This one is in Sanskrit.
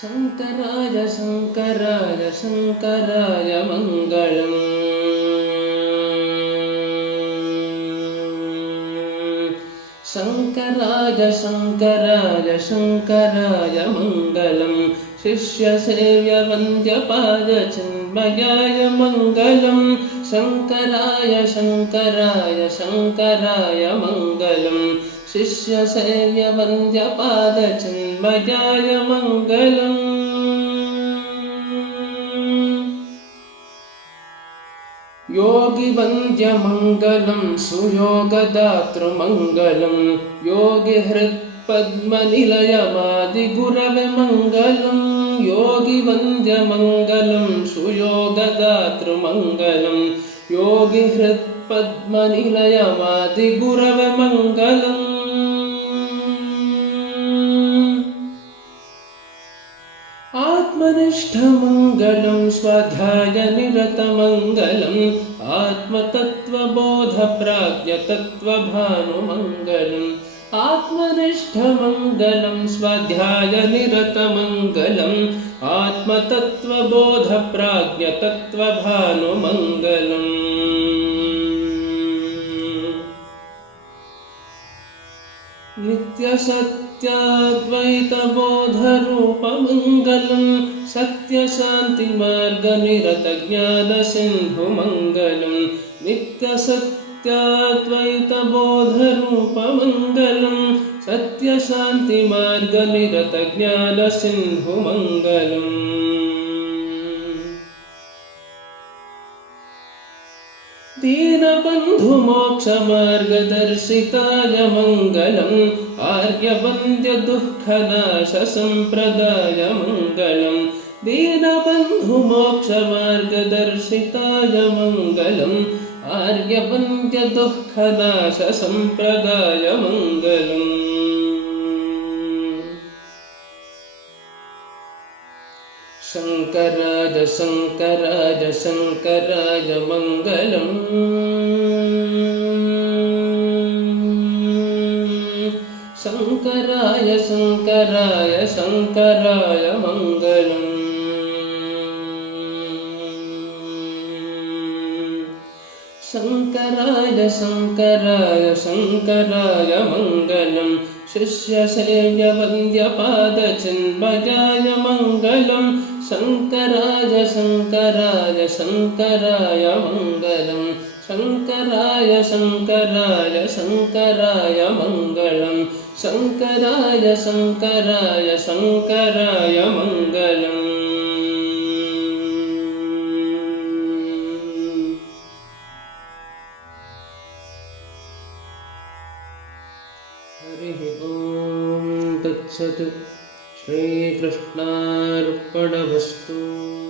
शङ्कराय शङ्कराय शङ्कराय मङ्गलम्। शङ्कराय शङ्कराय शङ्कराय मङ्गलम्। शिष्यसेव्यवन्द्यपादचिन्मयाय मङ्गलम्। शङ्कराय शङ्कराय शङ्कराय मङ्गलम्। शिष्यसेव्यवन्द्यपादचिन्मयाय मङ्गलम्। योगिवन्द्यमङ्गलं सुयोगदातृमङ्गलं। योगिहृत्पद्मनिलयमादिगुरवे मङ्गलं। योगिवन्द्यमङ्गलं सुयोगदातृमङ्गलं। योगिहृत्पद्मनिलयमादिगुरवे मङ्गलम्। आत्मनिष्ठमङ्गलं स्वाध्यायनिरतमङ्गलम्। आत्मतत्त्वबोधप्राज्ञतत्त्वभानुमङ्गलम्। आत्मनिष्ठमङ्गलं स्वाध्यायनिरतमङ्गलम्। आत्मतत्त्वबोधप्राज्ञतत्त्वभानुमङ्गलम्। नित्यसत्याद्वैतबोधरूपमङ्गलं। सत्यशान्तिमार्गनिरतज्ञानसिन्धुमङ्गलं। नित्यसत्याद्वैतबोधरूपमङ्गलं। सत्यशान्तिमार्गनिरतज्ञानसिन्धुमङ्गलम्। दीनबन्धुमोक्षमार्गदर्शिताय मङ्गलम्। आर्यवन्द्यदुःखनाशसम्प्रदाय मङ्गलम्। दीनबन्धुमोक्षमार्गदर्शिताय मङ्गलम्। आर्यवन्द्यदुःखनाशसम्प्रदाय मङ्गलम्। शङ्कराय शङ्कराय शङ्कराय मङ्गलम्। शङ्कराय शङ्कराय शङ्कराय मङ्गलम्। शङ्कराय शङ्कराय शङ्कराय मङ्गलम्। शिष्यसेव्यवन्द्यपादचिन्मयाय मङ्गलम्। शङ्कराय शङ्कराय शङ्कराय मङ्गलम्। शङ्कराय शङ्कराय शङ्कराय मङ्गलम्। शङ्कराय शङ्कराय शङ्कराय मङ्गलम्। हरिः ॐ तत्सत्। श्रीकृष्णार्पणमस्तु।